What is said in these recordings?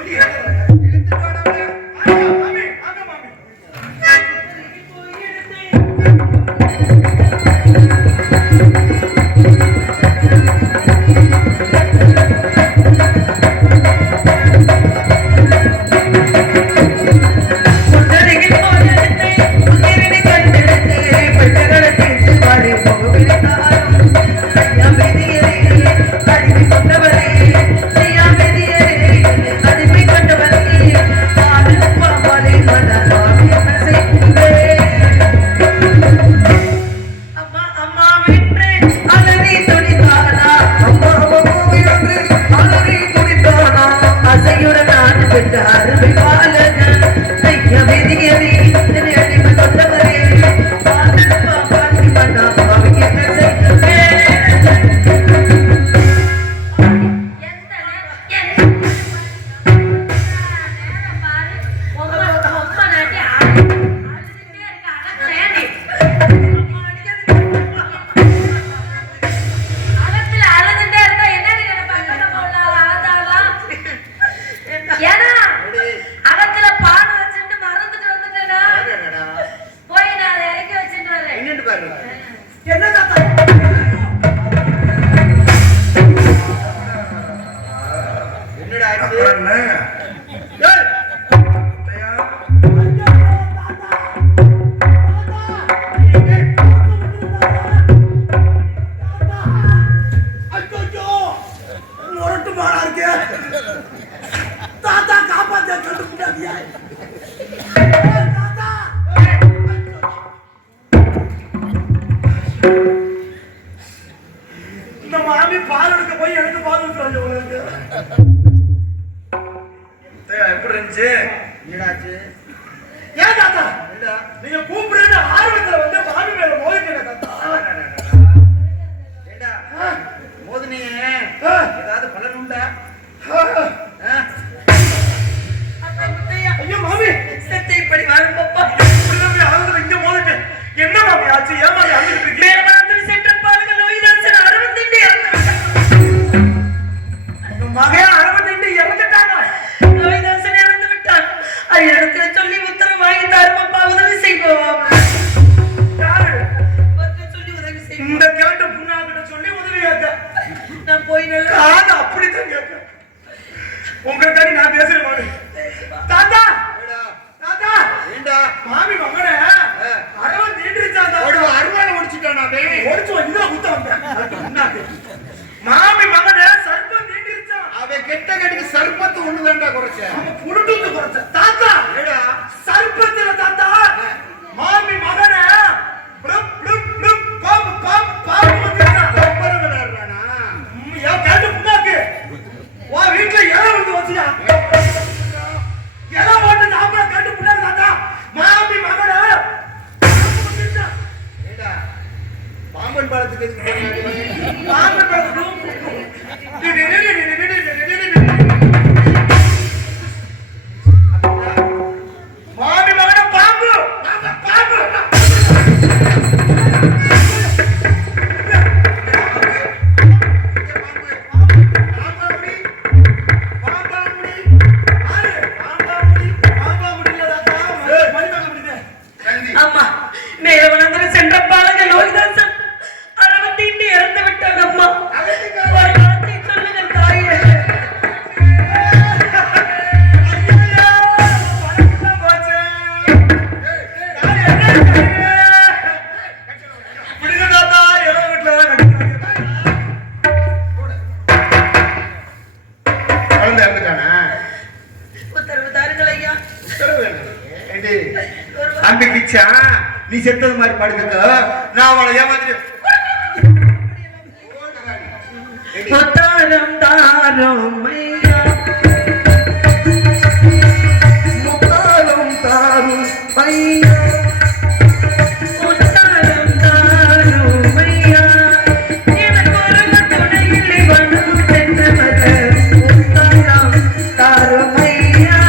சொல்லி நீ செத்தது மாதிரி பாடுங்க நான் அவளை ஏமாத்திட்டு தாரம் தாரம் ஐயா முத்தாரம் தாரும் ஐயா தாரம் தாரம் ஐயா எனக்கு ஒரு துணையில் வனம் சென்றவர் தாரம் தாரம் ஐயா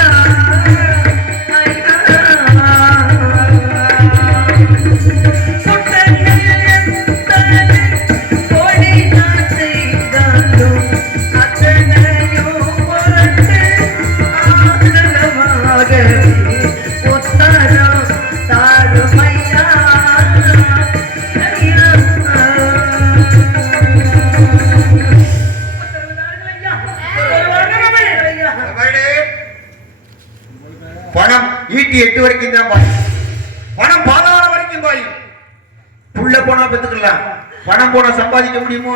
ஈட்டி 8 வரைக்கும் தான் பாயும். பணம் பாதாளம் வரைக்கும் பாயும். புள்ள போனா பெத்துக்கலாம், பணம் போனா சம்பாதிக்க முடியுமோ?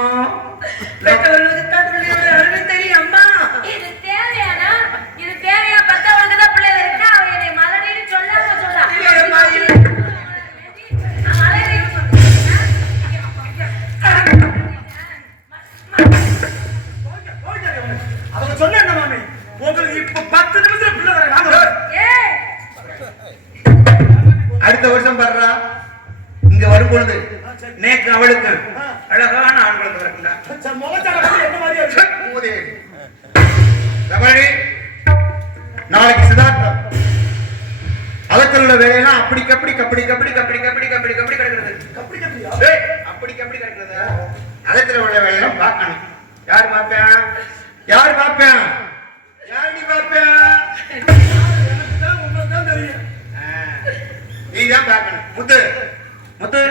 பெற்றவர்களுக்கு தான் பிள்ளையோட அருமை தெரியும் அம்மா. இது தேவையானா? இது தேவையா? பெத்தவளுக்கு தான் பிள்ளை இருக்குன்னா அவ என்னை மலடின்னு சொல்லாம சொல்றா. இல்லையம்மா, இல்லை. நான் மலடின்னு அவங்க சொன்ன என்ன மாமி, உங்களுக்கு இப்ப 10 நிமிஷத்துல பிள்ளை வர நாங்க ஏய், அடுத்த வருஷம் பாடுறா, இங்க வரும் பொழுது நேக்கு அவளுக்கு அழகான ஆண்களுக்கு வரக்குண்டா. முகத்தால வந்து என்ன மாதிரியா இருக்கு? ரமணி, நாளைக்கு சிதார்த்தம். அவத்தில் உள்ள வேலையெல்லாம் அப்படி கப்படி கப்படி கப்படி கப்படி கப்படி கப்படி கப்படி கிடக்கிறது. கப்படி கப்படியா? ஏய், அப்படி கப்படி கிடக்கிறது. அதத்தில் உள்ள வேலையெல்லாம் பார்க்கணும். யார் பார்ப்பேன்? யார் பார்ப்பேன்? யார் நீ பார்ப்பேன்? எனக்கு தான் உங்களுக்கு தான் தெரியும். நீ தான் பார்க்கணும். முத்து முத்து,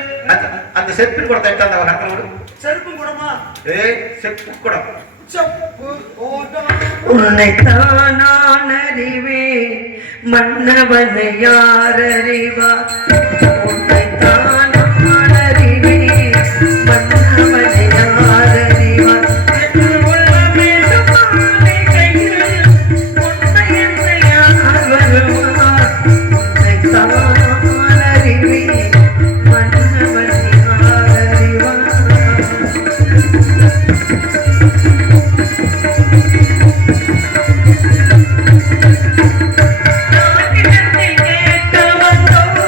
அந்த செப்பு குடத்தை எடுத்து அந்த கரத்தில் விடு. செருப்பும் கூடமா? ஏய், செப்பு குடம். செப்பு கோடம். உன்னைத்தான் நான் அறிவேன், மன்னவனை யார் அறிவார்? உன்னைத்தான் நான் அறிவேன், மன்னவனை யார் அறிவார்? என்று உள்ளமேலும் மாளிகையில் உன்னை என்று யார் வருவார்? உன்னைத்தான் நான் அறிவேன், மன்னவனை யார் அறிவார்? யாரிடத்தில் கேட்டு வந்தோம்,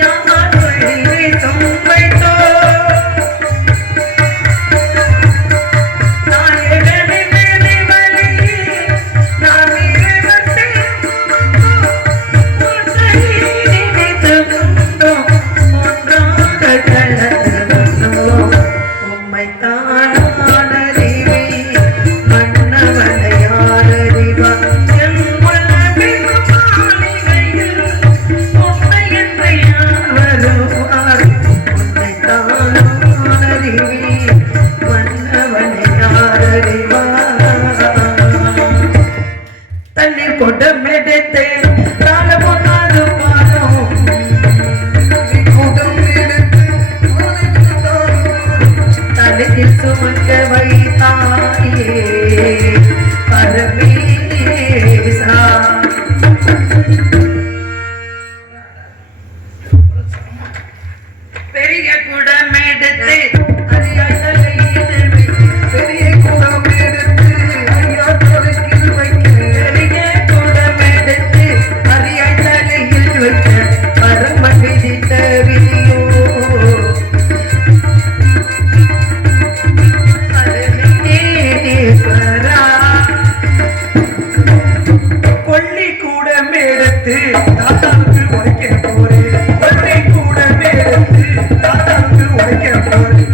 யார் வழியை தும்பைத்தோம்? நான் எழலை மேலே வழியே, நான் இருவர் சேர்ந்தோம், ஒன்றை நினைத்து கொண்டோம், ஒன்றாக கலந்து வந்தோம். உம்மைத்தான் நான் அறிவேன், மன்னவனை யார் அறிவார்? என் உலகின் மாளிகையில் உம்மை என்று யார் வருவார்? உன்னைத்தான் நான் அறிவேன், மன்னவனை யார் அறிவார்? தண்ணீர் கொடம் எடுத்தேன், தாழ பொன்னாது பாரம் குடம் எடுத்து தலையில் சுமக்க வைத்தாயே பரமேசா. பெரிய குடம் எடுத்து அறியாய் தலையில் வைத்து, பெரிய குடம் எடுத்து அறியாய் தலையில் வைக்க, பெரிய குடம் எடுத்து அறியாய் தலையில் வைக்க, பரமன் விதித்த விதியோ பரமேஸ்வரா. கொல்லி கூட மேடத்து தாத்தாவுக்கு உடைக்க போறேன். கொல்லி கூட மேடத்து தாத்தாவுக்கு உடைக்க போறேன்.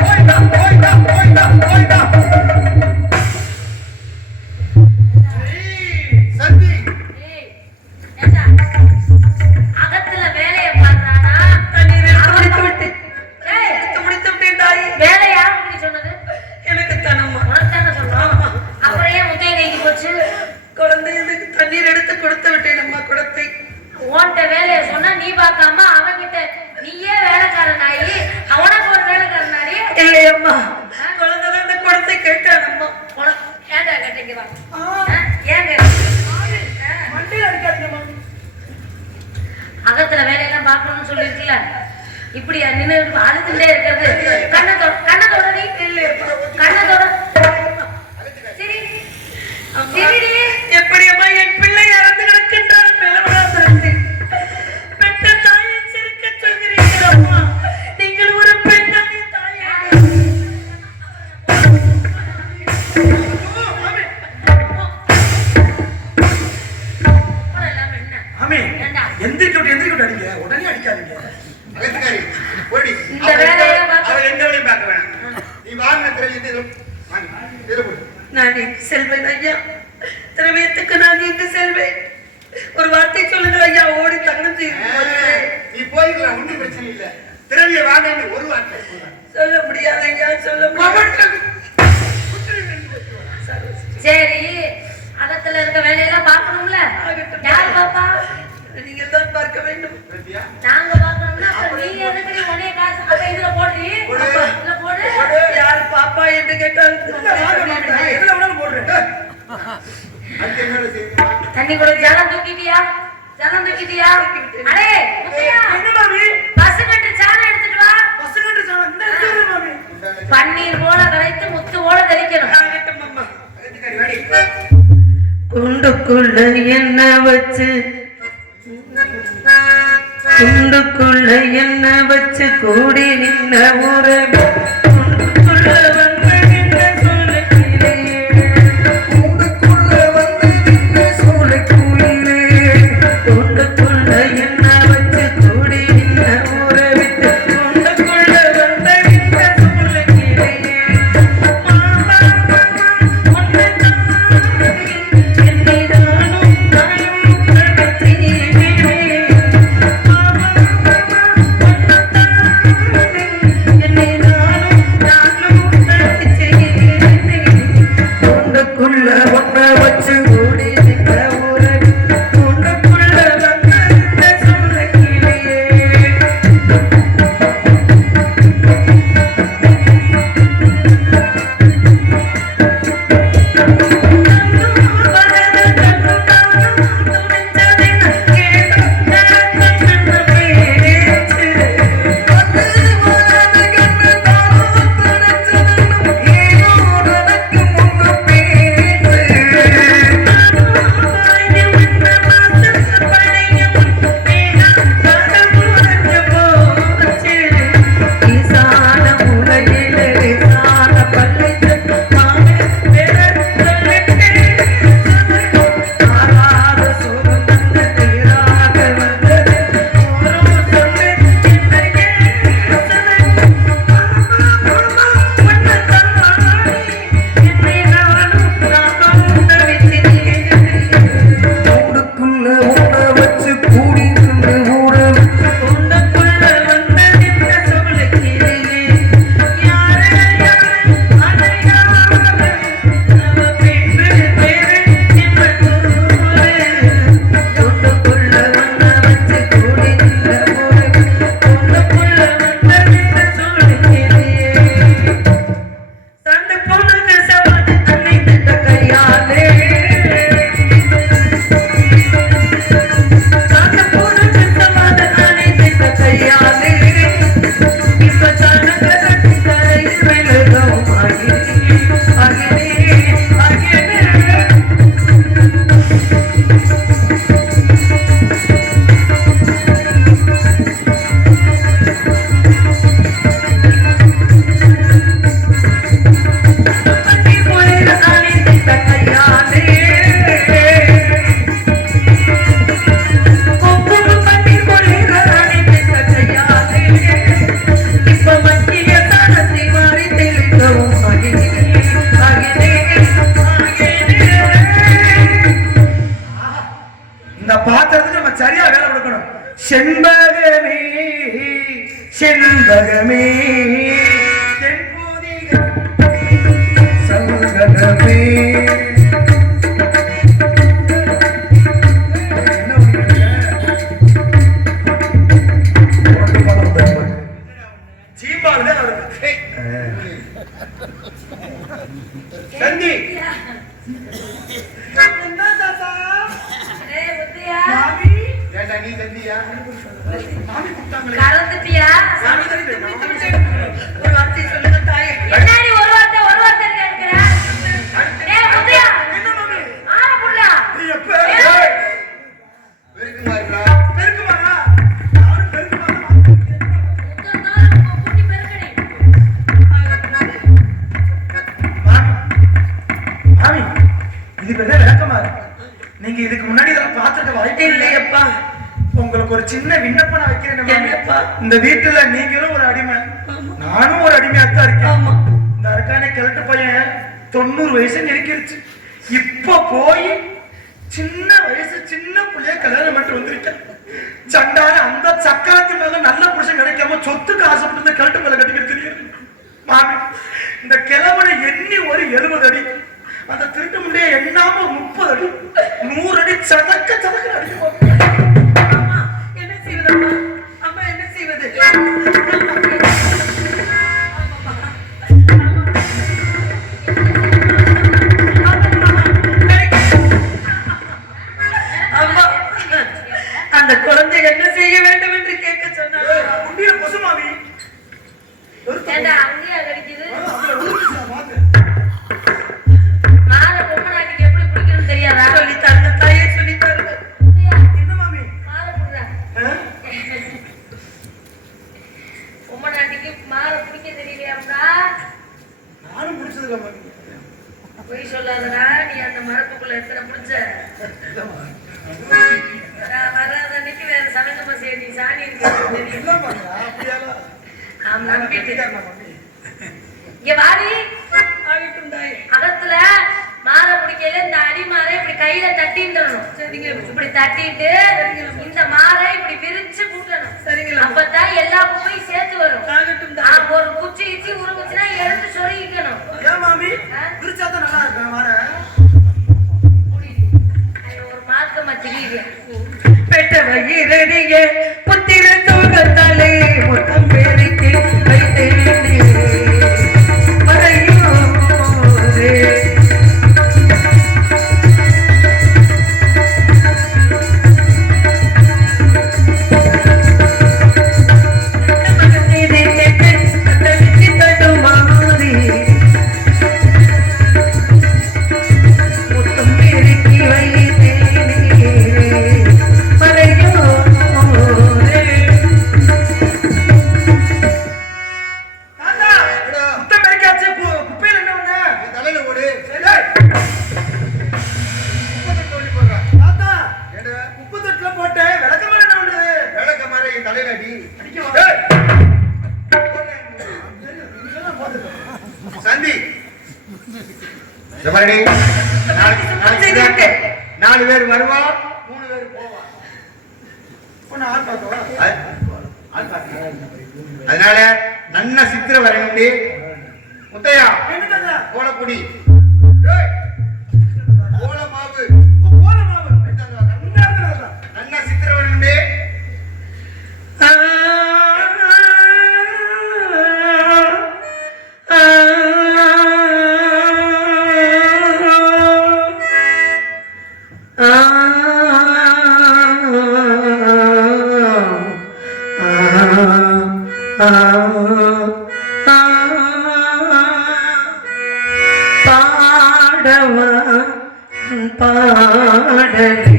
போய்டா, போய்டா, போய்டா, போய்டா. சந்தி, ஏய், ஏண்டா? அகத்துல வேலைய பாக்குறானா? தண்ணீர் எடுத்து முடித்து விட்டு ஏய், எடுத்து முடித்து விட்டேன் தாயே. வேலை யார் உங்களுக்கு சொன்னது? எனக்கு தனமா உனக்குதானே சொன்னோம். அப்புறம் ஏன் முத்தைய கைக்கு போச்சு? குழந்தைகளுக்கு தண்ணீர் எடுத்து கொடுத்து விட்டேன் அம்மா குடத்தை. உன்கிட்ட வேலைய சொன்னா நீ பார்க்காம அவன்கிட்ட நீயே வேலைக்காரன் ஆகி அவனுக்கு ஒரு வேலைக்காரன் ஆகி இல்லை அம்மா, குழந்தை அந்த குடத்தை கேட்டான் அம்மா. உனக்கு ஏன்டா கேட்டீங்க வா? ஆ, ஏங்க மண்டையில அடிக்காதீங்கம்மா. அகத்துல வேலையெல்லாம் பார்க்கணும்னு சொல்லிருக்கல, இப்படி நின்று அழுதுண்டே இருக்கிறது. கண்ணத்தோட நீ கண்ணத்தோட சரி சரிடி. எப்படி அம்மா என் பிள்ளை இறந்து கிடக்கின்றான் மேலவராசனத்தில். பெற்ற தாயை சிரிக்க சொல்கிறீர்கள் அம்மா. நீங்கள் ஒரு பெண்ணான தாயே. அப்புறம் எல்லாம் என்ன? ஆமே, ஏண்டா? எந்திரிக்க விட்டு எந்திரிக்க விட்டு அடிங்க. உடனே அடிக்காதீங்க. அகத்துக்காரி, போடி. இந்த வேலையெல்லாம் பார்க்க- அவள் எந்த வேலையும் பார்க்க வேணாம். நீ வாங்கின திரையிலிருந்து இதில் போடு. நான் எங்கு செல்வேன் ஐயா? திரவியத்துக்கு நான் எங்கு செல்வேன்? ஒரு வார்த்தை சொல்லுங்கள் ஐயா, ஓடி தங்கச்சி. நீ போய்க்கலாம், ஒன்றும் பிரச்சனை இல்லை. திரவிய வாங்கன்னு ஒரு வார்த்தை சொல்ல முடியாதுங்க, சொல்ல முடியாது. சரி, அகத்துல இருக்க வேலையெல்லாம் பார்க்கணும்ல. யார் பாப்பா? நீங்க தான் பார்க்க வேண்டும். நாங்க பார்க்கணும்னா அப்ப நீ எதுக்கு நீ உன்னைய காசு அப்ப இதுல போடுறீ? இதுல போடு. யார் பாப்பா என்று கேட்டால் தண்ணி கூட ஜலம் தூக்கிட்டியா? ஜலம் தூக்கிட்டியா? அடே முத்தையா, என்ன மாமி? பசு கட்டு சாணம் எடுத்துட்டு வா. பசங்கட்டு சாணம் இந்த எடுத்து மாமி. பன்னீர் போல கரைத்து முத்து போல தெளிக்கணும். குண்டுக்குள்ள என்ன வச்சு குண்டுக்குள்ள என்ன வச்சு கூடி நின்ன ஒரு குண்டுக்குள்ள வந்து நின்ன சோலைக்குயிலே, குண்டுக்குள்ள வந்து நின்ன சோலைக்குயிலே, குண்டுக்குள்ள என்ன வச்சு கூடி நின்ன ஊரை விட்டு குண்டுக்குள்ள வந்து நின்ன சோலைக்குயிலே, மாமா ஒன்னை என்னை நானும் நானும் நடத்தினேன். குண்டுக்குள்ள ஒன்ன வச்சு கூடி நிற்க ஊரை குண்டுக்குள்ள வந்த சோலைக்கிளியே. செண்பகமே செண்பகமே சங்கடமே தந்தி நீ தந்தியா கலந்துட்டியா? ஒரு வார்த்தை சொல்லுங்க தாயே. என்னடி ஒரு வார்த்தை கேட்கிற? ஏய் முத்தையா, ஆற புள்ளா பெருக்குமா இருக்கா பெருக்குமா யாரும் பெருக்குமா கூட்டி பெருக்கடி. மாமி இது பெரிய விளக்கமா இருக்கு. நீங்க இதுக்கு முன்னாடி இதெல்லாம் பார்த்துட்டு வாய்ப்பு இல்லையப்பா. உங்களுக்கு ஒரு சின்ன விண்ணப்பம் நான் வைக்கிறேன். என்னப்பா? இந்த வீட்டுல நீங்களும் ஒரு அடிமை, நானும் ஒரு அடிமையாத்தான் இருக்கேன். இந்த இருக்கானே கிழட்டு பையன் 90 வயசு நெருக்கிடுச்சு. இப்ப போய் சின்ன வயசு சின்ன புள்ளைய கல்யாணம் பண்ணிட்டு வந்திருக்கேன். சண்டான அந்த சக்கரத்து மேல நல்ல புருஷன் கிடைக்காம சொத்துக்கு ஆசைப்பட்டு இந்த கழுட்டு மேல கட்டிக்கிட்டு தெரியும். மாமி இந்த கிழவனை எண்ணி ஒரு 70 அடி, அந்த திருட்டு முண்டைய எண்ணாம 30 அடி 100 அடி சதக்க சதக்க அடிக்கும். அம்மா என்ன செய்வது அம்மா? அம்மா என்ன செய்வது? அம்மா அந்த குழந்தை என்ன செய்ய வேண்டும் என்று கேட்க சொன்னாங்க. முண்டிய பொசுமாவி ஏண்டா அங்கேயா கடிக்குது? மாலை பொம்மை நாட்டுக்கு எப்படி பிடிக்கணும்னு தெரியாதா? சொல்லித்தாருங்க தாயே சொல்லித்தாருங்க. என்ன மாமி? மாலை பிடிடா. ஆ? பொம்மை நாட்டுக்கு மாலை பிடிக்க தெரியலையாம்டா? நானும் பிடிச்சதில்ல மாமி. பொய் சொல்லாதடா, நீ அந்த மரப்புக்குள்ள எத்தனை பிடிச்ச? நான் வராத அன்னைக்கு வேற சலங்கமா செய்ய நீ சாணி இருக்கு தெரியும். இல்ல மாமி, அப்படியெல்லாம் நான் நம்பிட்டு மாமி. இங்க வாடி. ஆகட்டும் தாயே. அகத்துல மாலை பிடிக்கையில இந்த அடி மாலை இப்படி கையில தட்டின்றணும். சரிங்க இப்படி தட்டிட்டு இந்த மாலை இப்படி விரிச்சு கூட்டணும். சரிங்களா? அப்பதான் எல்லா பூவையும் சேர்த்து வரும். ஆகட்டும் தாயே. ஒரு குச்சி இச்சி உருவுச்சுன்னா எடுத்து சொருகிக்கணும். ஏன் மாமி? பிரிச்சாதான் நல்லா இருக்கும் மாற. ஒரு மார்க்கமா தெரியுது. பெற்ற வயிறறிய புத்திர தோகத்தாலே முத்தம் பேருக்கு வைத்தேனே மறையோரே. முத்தம் பேருக்கு வைத்தேனே மறையோரே. தாத்தா, முத்தம் பெருக்காச்சு, குப்பையில என்ன பண்ண? என் தலையில ஓடு. டேய், குப்பத்தை தோண்டி போடுறா. தாத்தா, ஏண்டா, உப்பு தொட்டில போட்டேன், விளக்கமாறு என்ன பண்றது? விளக்க மாற என் தலையில அடி. அடிக்கவா? ஏய், இதெல்லாம் பார்த்துக்கோ. சந்தி இந்த பாருடி, நாளைக்கு 4 பேர் வருவா, 3 பேர் போவா. இப்ப நான் ஆள் பார்க்கவா? ஆள் பார்க்க. அதனால நன்ன சித்திர வரணும்டி. முத்தையா என்ன தாத்தா? கோலக்குடி, ஏய், கோல மாவு போன மாவு. எடுத்தாந்து வா. இந்த இடத்துல தாத்தா. நன்ன சித்திர வரணும்டி. பாடவா பாடலி பாடவா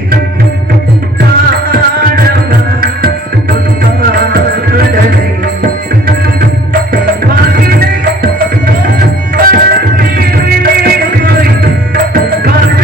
பாடலி பாடவா பாடலி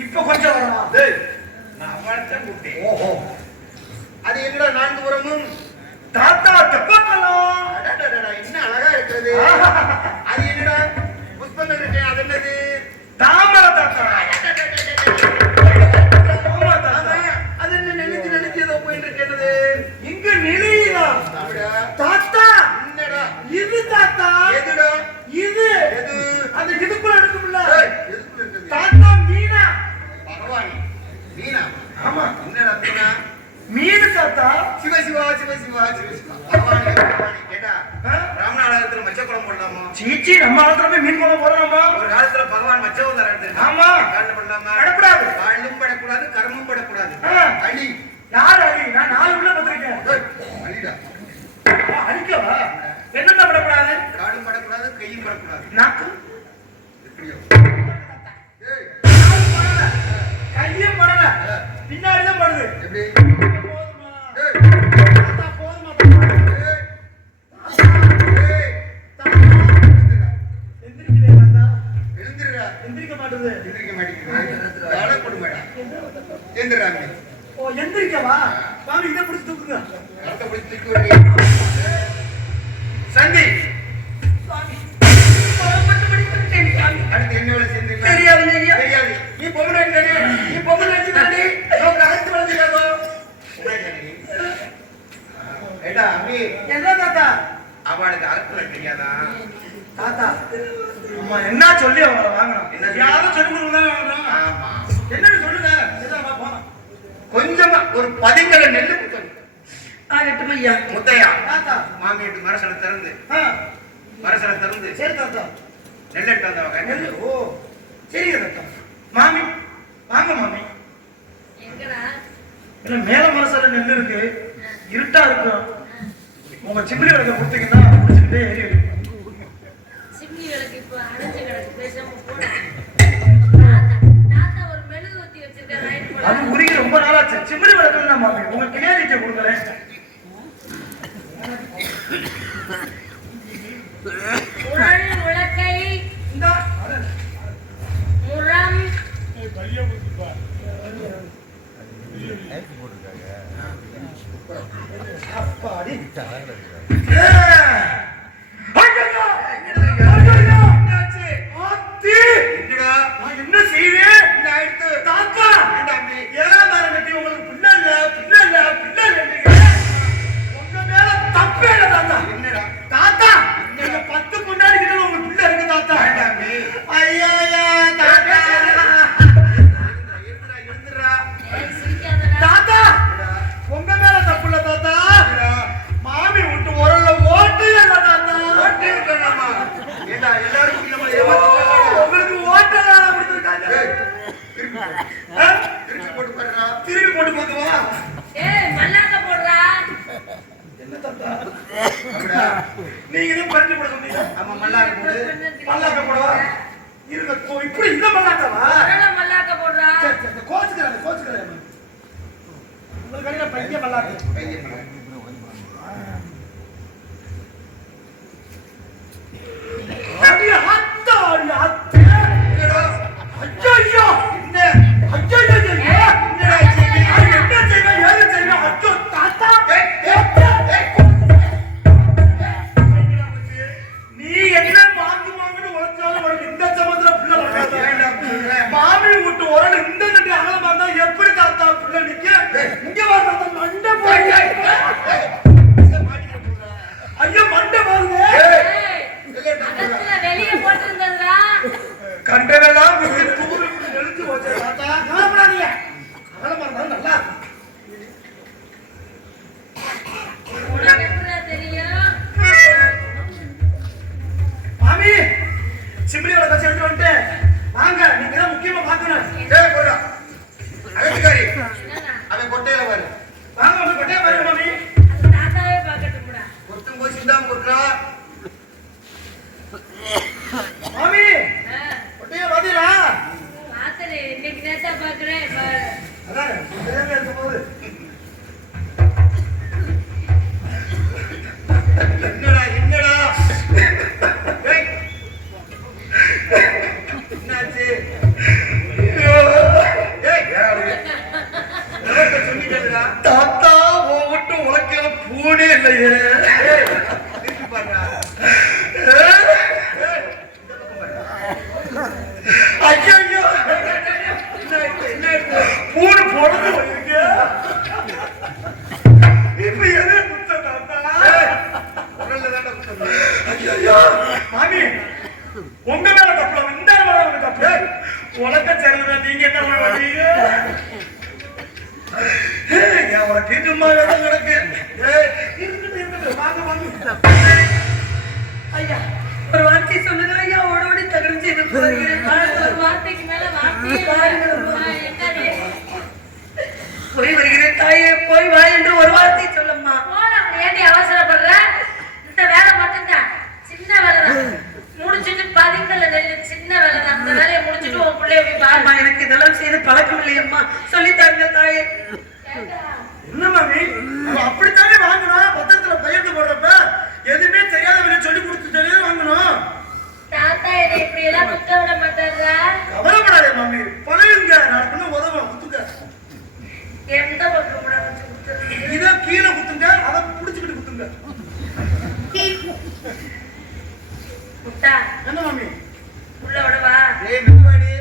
இப்ப கொஞ்சம் வரலாம். டேய், நான் அவளைத்தான் கூப்பிட்டேன். ஓஹோ, அது என்னடா 4 புறமும்? தாத்தா தெப்பக்கலாம். அடடடடா, என்ன அழகா இருக்கிறது. அது என்னடா புஷ்பங்கள் இருக்கேன், அது என்னது? தாமரை தாத்தா. ஆமா தாத்தா. ஆமா, அது என்ன நினைச்சு ஏதோ போயிட்டு இருக்கேன்னது. இங்க நிலையா அப்படியா? தாத்தா? என்னடா இது தாத்தா. எதுடா? இது எது? அந்த இதுக்குள்ள இருக்கும்ல ஏய், எதுக்குள்ள இருக்குது? தாத்தா மீனா. பகவானி மீனா. ஆமா. என்னடா மீனா? மீன் தாத்தா. சிவ சிவா சிவ சிவா சிவ சிவா. பகவானி பகவானி கேட்டா ஆ? ராமநாதத்துல மச்ச குளம் போடலாமா? சீச்சி, நம்ம காலத்துல போய் மீன் குழம்பு போடலாமா? ஒரு காலத்துல பகவான் மச்சவன் தர எடுத்து ஆமா. காரணம் பண்ணலாமா? படக்கூடாது. காலும் படக்கூடாது, கர்மம் படக்கூடாது. ஆ. அடி. யார் அடி? நான் 4 உள்ள வந்திருக்கேன். ஏய், அடிடா. அடிக்கவா? என்னென்ன படக்கூடாது? காலும் படக்கூடாது, கையும் படக்கூடாது. நாக்கு எப்படியோ? ஏய், நாக்கு படல, கையும் படல, பின்னாடிதான் படுது. எப்படி? போதுமா? ஏய், தாத்தா, போதுமா தாத்தா? ஏய், ஏய், தாத்தா, எந்திரிக்கிறே தாத்தா. எழுந்திருடா. எந்திரிக்க மாட்டுது. எந்திரிக்க மாட்டேங்குது. காலை கொடுமைடா. எந்திராங்க. ஓ, எந்திரிக்கவா? சாமி, இதை பிடிச்சி தூக்குங்க. கருத்தை பிடிச்சி தூக்கி விடுறீங்க. சந்தி. சுவாமி, புறப்பட்டு விட்டேன் சுவாமி. அடுத்து என்ன வேலை செஞ்சீங்க? தெரியாது ஐயா. தெரியாது. நீ பொம்பளை தானே? நீ பொம்பளை தானே? நோக்கு அகத்து வளர்ந்துக்காதோ. ஏடா அம்மி, என்ன தாத்தா? அவளுக்கு அகத்துல தெரியாதா? தாத்தா, அம்மா என்ன சொல்லி அவங்கள வாங்கணும்? என்ன சொல்லி? யாரும் சொல்லி கொடுக்கணும் வாங்கணும். ஆமா. என்னன்னு சொல்லுங்க. இதான் பாப்போம். கொஞ்சமா ஒரு 10 நெல்லு குத்தணும். ஆகட்டும் ஐயா. முத்தையா, தாத்தா. மாமியாட்டு மரசலை திறந்து ஆ, மரசலை திறந்து சரி தாத்தா. நெல்லெட்டு வந்தவங்க நெல்லு. ஓ, சரிங்க தாத்தா. மாமி, வாங்க மாமி. எங்கடா? இல்ல, மேல மனசுல நெல் இருக்கு, இருட்டா இருக்கும். உங்க சிம்பிளி விளக்க கொடுத்தீங்கன்னா குடிச்சுக்கிட்டே ஏறி இருக்கும். சிம்னி விளக்கு இப்ப அடைஞ்சு கிடக்கு, பேசாம போடா. தாத்தா ஒரு மெழுகுவர்த்தி வச்சிருக்காரு, light போட. அது உருகி ரொம்ப நாளாச்சு. சிம்பிளி விளக்கம் தான் மாமி. உங்க கிளியாரிட்ட கொடுக்கறேன். உரல் விளக்கை இந்தா. முரம் அப்பாடி. என்னடா? நான் என்ன செய்வேன்? என்ன ஆயிடுத்து? தாத்தா, ஏண்டா அம்மி? ஏழாம் தாரம் கட்டி உங்களுக்கு பிள்ளை இல்ல, பிள்ளை இல்ல, பிள்ளை இல்லைன்றீங்க. உங்க மேல தப்பே இல்ல தாத்தா. என்னடா? தாத்தா, நீங்க 10 பொண்டாடி கிட்ட உங்களுக்கு பிள்ளை இருக்கு தாத்தா. ஏண்டா அம்மி? ஐயா தாத்தா. இருந்துடா. ஏய், சிரிக்காதடா. தாத்தா, உங்க மேல தப்பு இல்ல தாத்தா. என்னடா? மாமி விட்டு உரல்ல ஓட்டு இல்ல தாத்தா. ஓட்டி இருக்கலாமா? ஏண்டா எல்லாரும் நம்ம ஏமாத்திட்டாங்க. உங்களுக்கு ஓட்டலாம் கொடுத்துருக்காங்க. ஏய், திருப்பி போடு. ஆ? திருப்பி போட்டு பாருடா. திருப்பி போட்டு பார்க்கவா? ஏய், மல்லாக்க போடுறா. என்ன தாத்தா? அப்படியா? நீங்க இதுவும் பறிச்சு போட சொன்னீங்க. ஆமா, மல்லாக்க போடு. மல்லாக்க போடவா? இருங்க, இப்படி இந்த மல்லாக்கவா? உரல மல்லாக்க போடுறா. சரி, சரி, கோச்சுக்கிறாரு. உங்களுக்கு அடியில பையன் மல்லாக்கு. கையை பாரு. அடிய அத்தா, அடிய அத்தே. என்னடா? ஐயையோ! என்ன? ஐயையோ! என்னடா செய்வீங்க? அது என்ன செய்வேன், ஏது செய்வேன்? அச்சோ, தாத்தா. ஏய், ஏய், நீ என்ன மாங்குன்னு உழைச்சாலும் உனக்கு இந்த சமுத்திர பிள்ளை வராது. ஏன்டா அப்படி சொல்ற? மாமி விட்டு உரல் இந்த நட்டு அகலமா இருந்தா எப்படி தாத்தா பிள்ளை நிக்க? இங்க வா தாத்தா, மண்டை போய். ஐயோ, மண்டை போகுது. ஏய், அகத்துல வெளிய போட்டிருந்ததுடா. கண்டதெல்லாம் விட்டு தூரு எழுத்து வச்ச தாத்தா. கவலைப்படாதீங்க. அகலமா இருந்தாலும் நல்லா இருக்கும். உனக்கு எப்படிடா தெரியும்? மாமி, சிம்பிளியோட கட்சி எடுத்து வந்துட்டு வாங்க, நீங்க தான் முக்கியமா பார்க்கணும். ஏய், போடா. அகத்துக்காரி, என்னடா? அவன் கொட்டையில பாரு. வாங்க, உங்க கொட்டையை பாருங்க மாமி. அது தாத்தாவே பார்க்கட்டும்டா. கொட்டும் போது சிந்தாம கொட்டுறா. மாமி, ஆ, கொட்டையை பாத்தீங்களா? பாத்துரு, இன்னைக்கு நேத்தா பாக்குறேன் பாரு. அதானே, தெரியாம இருக்கும்போது. என்னடா? என்னடா? ஏய். என்னாச்சு? ஐயோ. சும்மாவே தான் கிடக்கு. ஏய், இருக்கட்டும். வாங்க, வாங்க. ஐயா ஒரு வார்த்தை சொல்லுங்க ஐயா. ஓடோடி தகரம் செய்து போகிறேன். ஒரு வார்த்தைக்கு மேல வார்த்தையே என்னது போய் வருகிறேன் தாயே. போய் வா என்று ஒரு வார்த்தை சொல்லம்மா. போலாம், ஏண்டி அவசரப்படுற? இந்த வேலை மட்டும்தான், சின்ன வேலை தான். முடிச்சுட்டு பதிக்கல நெல்லு, சின்ன வேலை தான். அந்த வேலையை முடிச்சுட்டு உன் பிள்ளைய போய் அம்மா பாருமா. எனக்கு இதெல்லாம் செய்து பழக்கம் இல்லையம்மா. சொல்லித்தாங்க தாயே. என்ன மாமி, அவ அப்படித்தானே வாங்கணும். பத்திரத்துல கையெழுத்து போடுறப்ப எதுவுமே தெரியாதவரை சொல்லி கொடுத்துட்டே வாங்கணும். தாத்தா என்னை இப்படி எல்லாம் குத்த விட மாட்டாரா? கவலைப்படாதே மாமி, பழையுங்க. நான் உதவ குத்துங்க. எந்த பக்கம் கூட வச்சு குத்துறது? இதை கீழே குத்துங்க, அதை புடிச்சுக்கிட்டு குத்துங்க. குத்தா என்ன மாமி? உள்ள விடவா? ஏய் மெதுவாடி.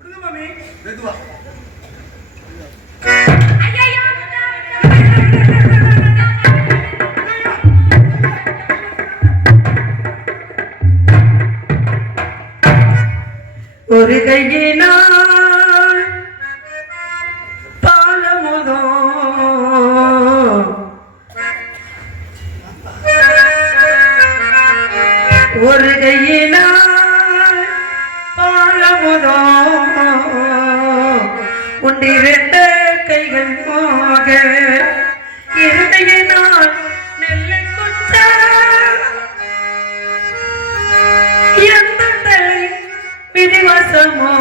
விடுங்க மாமி. மெதுவா. ஐயையோ, குத்தா, ஒரு கையினால் பாலமுதோ ஒரு கையினால் பாலமுதோ உண்டிருந்த கைகள் போக இருக்கையினால் நெல்லை குத்த எந்த தலை விதிவசமோ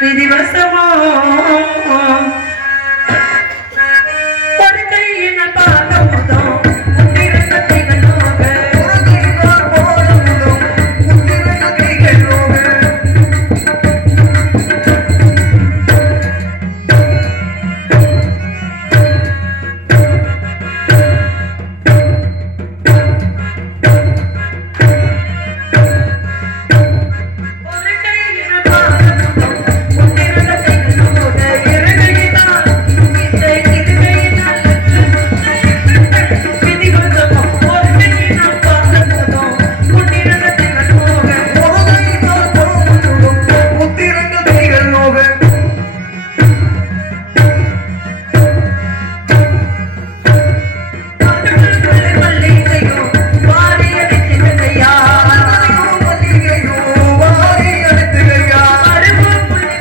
விதிவசமோ ஒரு கையின பாலமுதோ உண்டிருந்த கைகளோக ஒரு கையின பாலமுதோ உண்டிருந்த கைகளோக இருக்கையினால் இருக்கையினால் விதிவசமோ ஒரு கையினால் பாலமுதோ உண்டிருந்த கைகளோக மல்லிகையோ வாரி அடித்த கையா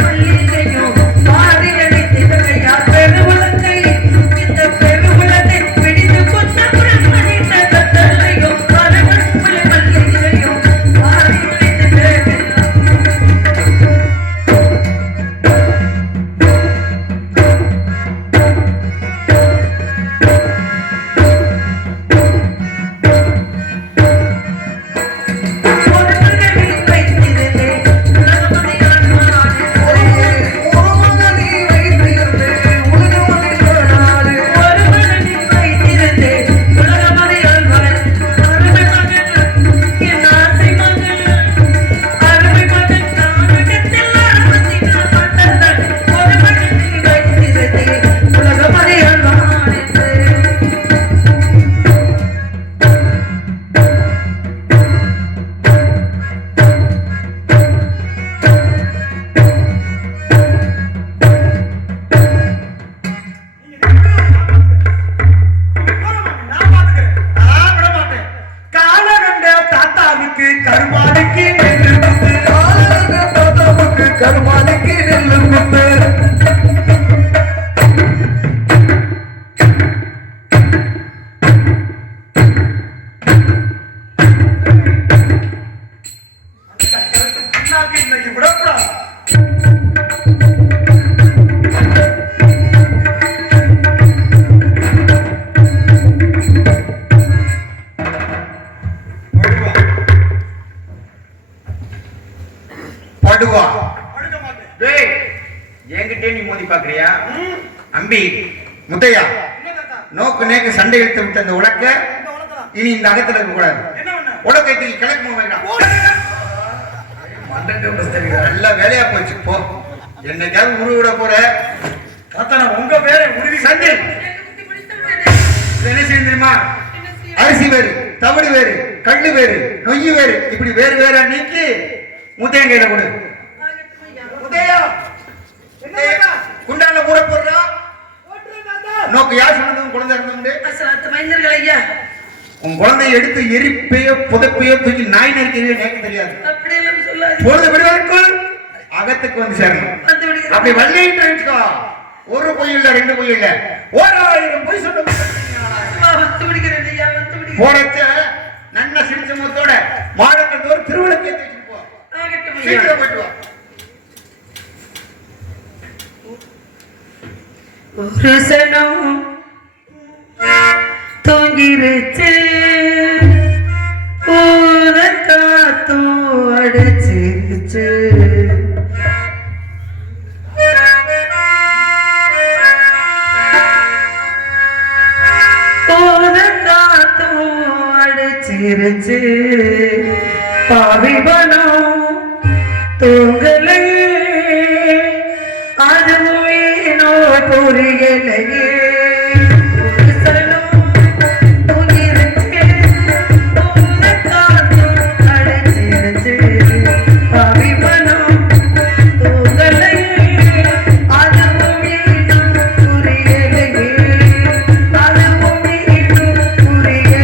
மல்லிகையோ வாரி அடித்த கையா பெருவுலகை இந்த பெருவுலகை பிடித்து கொண்ட பிரம்மனின் கட்டளையோ மல்லிகையோ வாரி அடித்த கையா ஒரு மகனை வைத்திருந்தே உலகமதியான் ஒரு மகனை வைத்திருந்தே உலகமதியான் அருமை மகன் என் ஆசை மகன் அருமை மகன் நாடகத்தில் அரவத்தினான் மன்னன் ஒரு மகனை வைத்திருந்தே உலகமதியான் நான் விட மாட்டேன். காலகண்ட தாத்தாவுக்கு கருமானுக்கு நெல்லு குத்து. கருமானுக்கு நெல்லு குத்து. இன்னைக்கு விடக்கூடாது. படுவா. படுக்க மாட்டேன். டேய், என்கிட்டே நீ மோதி பாக்குறியா? ம். அம்பி முத்தையா, என்ன தாத்தா? நோக்கு நேக்கு சண்டை இழுத்து விட்ட அந்த உலக்க இந்த உலகத்தான். இனி இந்த அகத்துல இருக்க கூடாது. என்ன பண்ண? உலக்கை தூக்கி கிழக்கு போவேன். நல்ல வேலையா போச்சு. போ, என்னைக்காவது உருவிட போற. தாத்தா, நான் உங்க பேரை உறுதி சந்தில் என்ன செய்யும் தெரியுமா? அரிசி வேறு, தவிடு வேறு, கள்ளு வேறு, நொய்யு வேறு, இப்படி வேறு வேற நீக்கி முத்தையன் கையில கொடு. முத்தையா, என்ன தாத்தா? குண்டால ஊற போடுறா. ஓட்டுறேன் தாத்தா. நோக்கு குழந்தையை எடுத்து எரிப்பையோ புதைப்பையோ தூக்கி நாய் நரிக்கையோ எனக்கு தெரியாது. அப்படியெல்லாம் சொல்லாது. பொழுது விடுவதற்குள் அகத்துக்கு வந்து சேரணும். அப்படி வரலைன்னு வச்சுக்கோ, ஒரு பொய் இல்ல, ரெண்டு பொய் இல்ல, 1000 பொய் சொல்ல போறச்ச நல்ல சிரிச்ச முகத்தோட மாடங்கள் தோறும் திருவிழாக்கு ஏற்றி வச்சுட்டு போ. சீக்கிரம் போயிட்டு வா. ஒரு சனம் தூங்கிருச்சு, ஊத காத்தும் அடிச்சிருச்சு. ஊத காத்தும் அடிச்சிருச்சு, பாவிபனம் தூங்கலையே, அதுவும் ஏனோ புரியலையே. ஒரு சனம் தூங்கிருச்சு, ஊத காத்தும் அடிச்சிருச்சு, பாவிபனம் தூங்கலையே, அதுவும் ஏனோ புரியலையே, அதுவும் ஏனோ புரியலையே.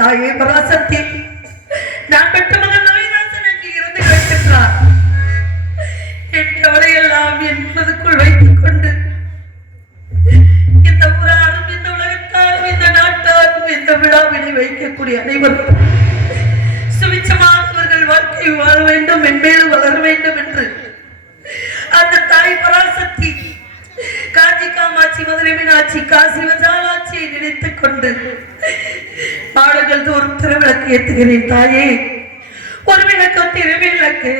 தாயே பராசக்தி, நான் பெற்ற மகன் நோய்தாசன் அங்கு இருந்து கிடைக்கின்றார். என் கவலையெல்லாம் என் மனதுக்குள் வைத்துக் கொண்டு இந்த ஊராரும், இந்த உலகத்தாரும், இந்த நாட்டாரும், இந்த விழாவினை வைக்கக்கூடிய அனைவரும் சுவிச்சமானவர்கள் வாழ்க்கை வாழ வேண்டும், மென்மேலும் வளர வேண்டும் என்று அந்த தாய் பராசக்தி காஞ்சி காமாட்சி, மதுரை மீனாட்சி, காசி வஜாலாட்சியை நினைத்துக் கொண்டு பாடல்கள் தோறும் திருவிளக்கு ஏற்றுகிறேன். தாயே, ஒரு விளக்கு திருவிளக்கு